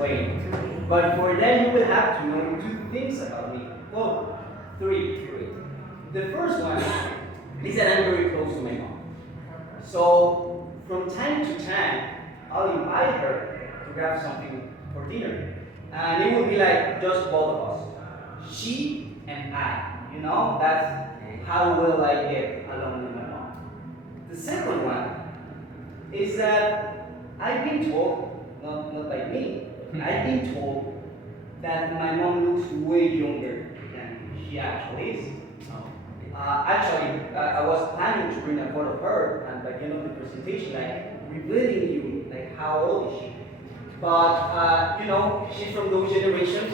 explain. But for that, you will have to know two things about me. Well, three. The first one is that I'm very close to my mom. So from time to time, I'll invite her to grab something for dinner. And it will be like just both of us. She and I. You know, that's how well I get along with my mom. The second one is that I've been told, not by me, I've been told that my mom looks way younger than she actually is. Actually, I was planning to bring a photo of her, and by the end of the presentation, like revealing you, like how old is she? But you know, she's from those generations,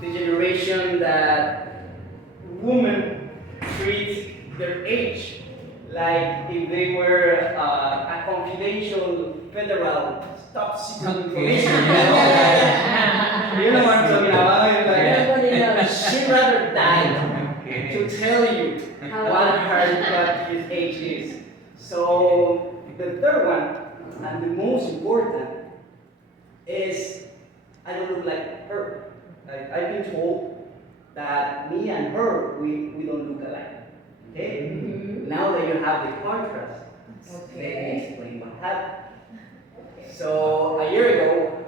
the generation that women treat their age like if they were a confidential federal top secret information. You know what I'm talking about? Like, she'd rather die to tell you what his age is. So the third one, and the most important, is I don't look like her. I've been told that me and her, we don't look alike. Okay? Mm-hmm. Now that you have the contrast, let me explain what happened. So a year ago,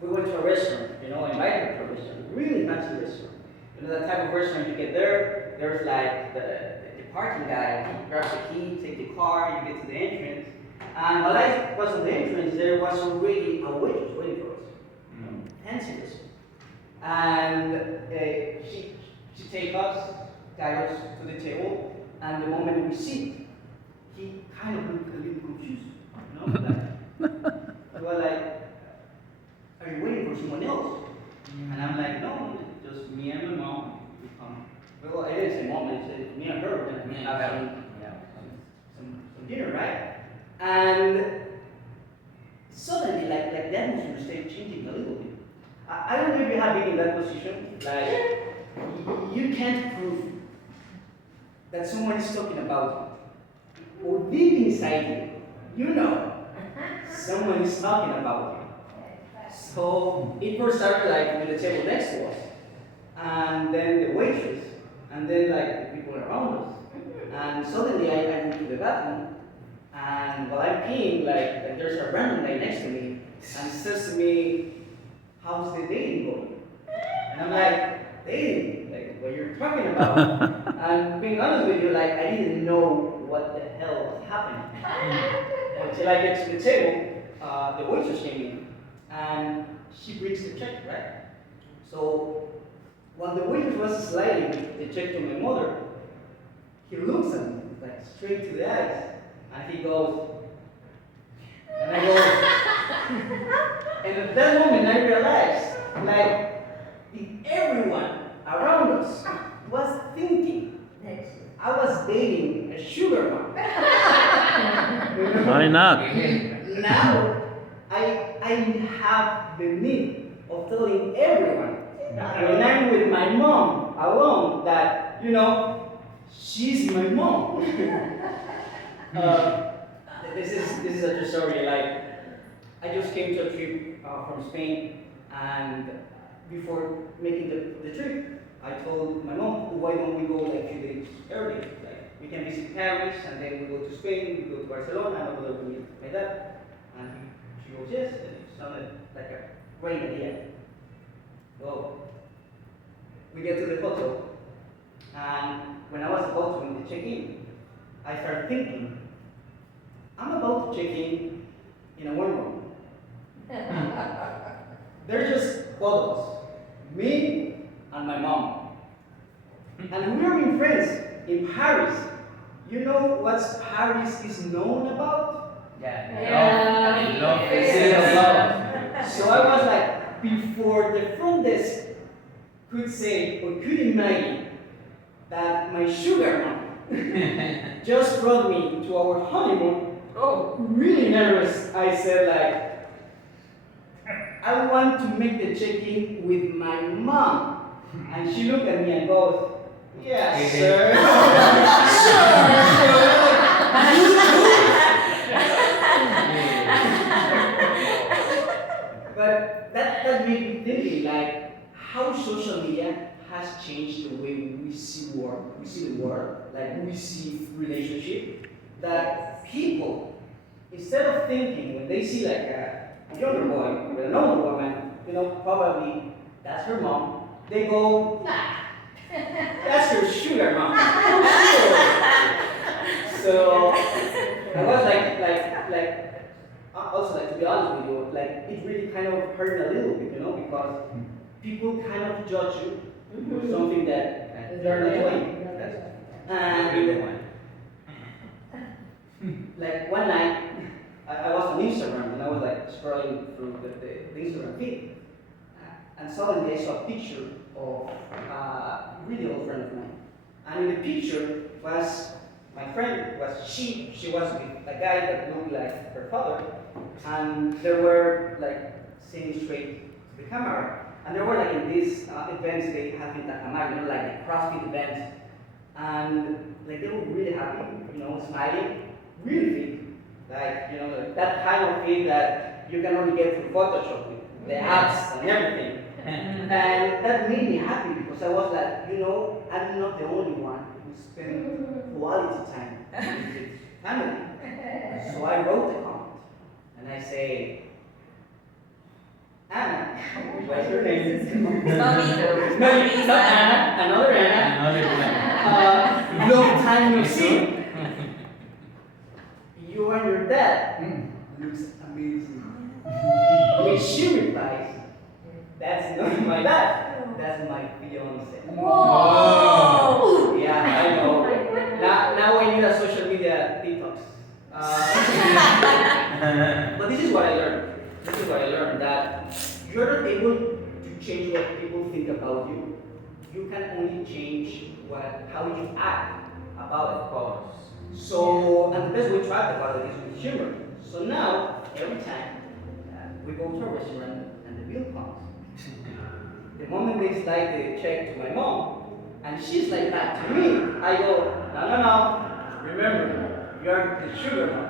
we went to a restaurant, I invited her to a restaurant, really fancy restaurant. You know that type of restaurant you get there, there's like the parking guy, he grabs the key, take the car, you get to the entrance. And while I was on the entrance, there was already a waitress waiting for us. Fancy restaurant. And she take us, guide us to the table, and the moment we sit, he kind of looked a little confused. We were like, are you waiting for someone else? And I'm like, no, just me and my mom. Well, I didn't say mom, I said me and her, we're going to have some dinner, right? And suddenly, like the atmosphere started changing a little bit. I don't know if you have been in that position, like, you can't prove that someone is talking about you. Or deep inside you know someone is talking about you. So it first started like with the table next to us, and then the waitress, and then like the people around us. And suddenly I went to the bathroom, and while I'm peeing, like there's a random guy next to me, and says to me, how's the dating going? And I'm like, dating? Like what you're talking about? And being honest with you, like I didn't know what the hell was happening. Until I get to the table, the waitress came in, and she brings the check, right? So while the waitress was sliding the check to my mother, he looks at me, like straight to the eyes, and he goes, and I go, and at that moment I realized, like, if everyone around us was thinking I was dating a sugar mom. Why not? Now, I have the need of telling everyone when I'm with my mom alone that, she's my mom. This is a true story. Like, I just came to a trip from Spain, and before making the trip, I told my mom, why don't we go like a few days early? Like, we can visit Paris, and then we go to Spain, we go to Barcelona, and over there we meet my dad. And she goes, yes, and it sounded like a great idea. Well, we get to the hotel, and when I was about to check in, I started thinking, I'm about to check in a one room. There's just both of us, me and my mom. And we are being friends in Paris. You know what Paris is known about? Yeah. Love. So I was like, before the front desk could say or could imagine that my sugar mom just brought me to our honeymoon, really nervous, I said like, I want to make the check-in with my mom. And she looked at me and goes, yes, sir. But But that made me thinking like how social media has changed the way we see the world, like we see relationship. That people, instead of thinking when they see like a younger boy with an older woman, probably that's her mom, they go, nah, that's her sugar mom. So I was also like to be honest with you, like it really kind of hurt me a little bit, because people kind of judge you for something that they're not doing. And like one night, I was on Instagram and I was like scrolling through the Instagram feed, and suddenly I saw a picture of a really old friend of mine. And in the picture was my friend, she was with a guy that looked like her father, and they were like sitting straight to the camera. And they were like in these events they have in Tacamar, like the CrossFit events. And like they were really happy, smiling, really fit. Like, that kind of fit that you can only get through Photoshop with the apps and everything. And that made me happy because I was like, I'm not the only one who spent quality time with his family. So I wrote a comment and I say, Anna, what's your name? No, not Anna, another Anna. Long time no see. You and your dad looks amazing. When she replies, that's not my dad, that's my fiance. Whoa! Yeah, I know. Now I need a social media detox. But this is what I learned. That you're not able to change what people think about you. You can only change how you act about it. So, and the best way to act about it is with humor. So now, every time we go to a restaurant and the bill comes, the moment they slide the check to my mom, and she's like that to me, I go, no. Remember, you're the sugar mom.